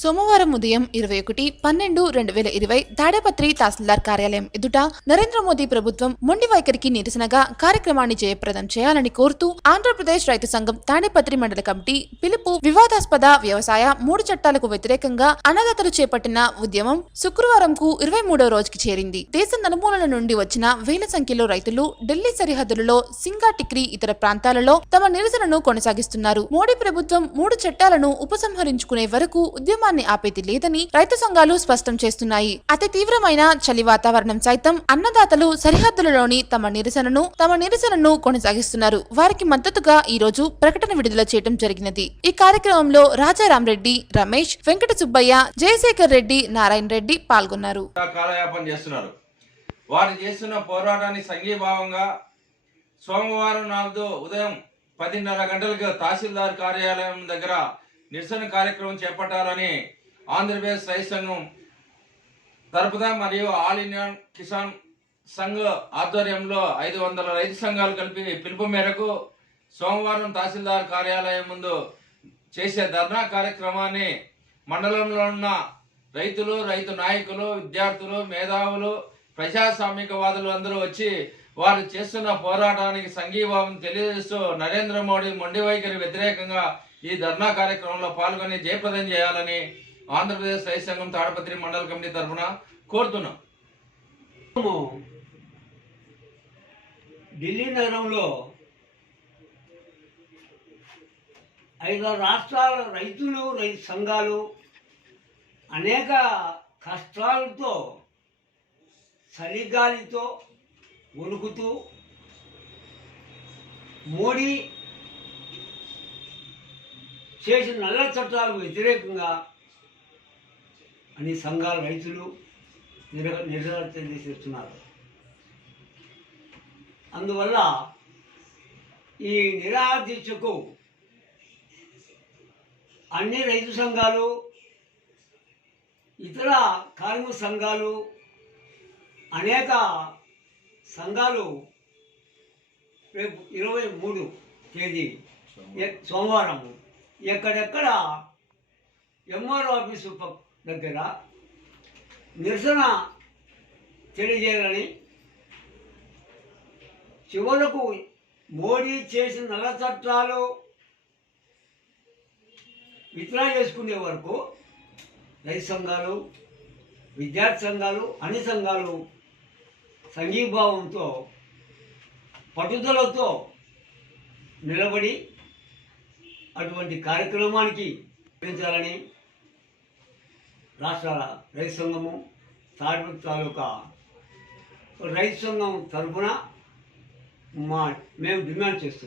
సోమవారం ఉదయం 21/12/2020 తాడేపత్రి తహసీల్దార్ కార్యాలయం ఎదుట నరేంద్ర మోదీ ప్రభుత్వం మొండి వైఖరికి నిరసనగా కార్యక్రమాన్ని జయప్రదం చేయాలని కోరుతూ ఆంధ్రప్రదేశ్ రైతు సంఘం తాడేపత్రి మండల కమిటీ పిలుపు వివాదాస్పద వ్యవసాయ 3 చట్టాలకు వ్యతిరేకంగా అన్నదాతలు చేపట్టిన ఉద్యమం శుక్రవారంకు 23వ రోజుకి చేరింది. దేశ నలుమూలల నుండి వచ్చిన వేల సంఖ్యలో రైతులు ఢిల్లీ సరిహద్దులలో సింగా టిక్రీ ఇతర ప్రాంతాలలో తమ నిరసనను కొనసాగిస్తున్నారు. మోడీ ప్రభుత్వం 3 చట్టాలను ఉపసంహరించుకునే వరకు ఉద్యమాన్ని ఆపేది లేదని రైతు సంఘాలు స్పష్టం చేస్తున్నాయి. అతి తీవ్రమైన చలి వాతావరణం సైతం అన్నదాతలు సరిహద్దులలోని తమ నిరసనను కొనసాగిస్తున్నారు. వారికి మద్దతుగా ఈ రోజు ప్రకటన విడుదల చేయడం జరిగినది. ఈ కార్యక్రమంలో రాజారాం రెడ్డి, రమేష్, వెంకట సుబ్బయ్య, జయశేఖర్ రెడ్డి, నారాయణ రెడ్డి పాల్గొన్నారు. వారు చేస్తున్న పోరాటానికి సంఘీభావంగా సోమవారం నాడు ఉదయం 10:30 గంటలకు తహసీల్దార్ కార్యాలయం దగ్గర నిరసన కార్యక్రమం చేపట్టాలని ఆంధ్రప్రదేశ్ రైతు సంఘం తరపున మరియు ఆల్ ఇండియా కిసాన్ సంఘ్ ఆధ్వర్యంలో 500 రైతు సంఘాలు కలిపి పిలుపు మేరకు సోమవారం తహసీల్దార్ కార్యాలయం ముందు చేసే ధర్నా కార్యక్రమాన్ని మండలంలో ఉన్న రైతులు, రైతు నాయకులు, విద్యార్థులు, మేధావులు, ప్రజాస్వామికవాదులు అందరూ వచ్చి వారు చేస్తున్న పోరాటానికి సంఘీభావం తెలియజేస్తూ నరేంద్ర మోడీ మొండి వైఖరి వ్యతిరేకంగా ఈ ధర్నా కార్యక్రమంలో పాల్గొని జయప్రదం చేయాలని ఆంధ్రప్రదేశ్ రైతు సంఘం తాడపత్రి మండల కమిటీ తరఫున కోరుతున్నాం. ఢిల్లీ నగరంలో 5 రాష్ట్రాల రైతులు, రైతు సంఘాలు అనేక కష్టాలతో చలిగాలితో వణుకుతూ మోడీ చేసిన నల్ల చట్టాలకు వ్యతిరేకంగా అన్ని సంఘాల రైతులు నిరసన తెలియజేస్తున్నారు. అందువల్ల ఈ నిరాహార దీక్షకు అన్ని రైతు సంఘాలు, ఇతర కార్మిక సంఘాలు, అనేక సంఘాలు రేపు 23 తేదీ సోమవారం ఎక్కడెక్కడ ఎంఆర్ఓ ఆఫీసు దగ్గర నిరసన తెలియజేయాలని, చివరకు మోడీ చేసిన నల్ల చట్టాలు విత్డ్రా చేసుకునే వరకు రైతు సంఘాలు, విద్యార్థి సంఘాలు, అన్ని సంఘాలు సంఘీభావంతో పట్టుదలతో నిలబడి అటువంటి కార్యక్రమానికి పెంచాలని రాష్ట్ర రైతు సంఘము, తాడిపత్రి తాలూకా రైతు సంఘం తరఫున మేము డిమాండ్ చేస్తున్నాం.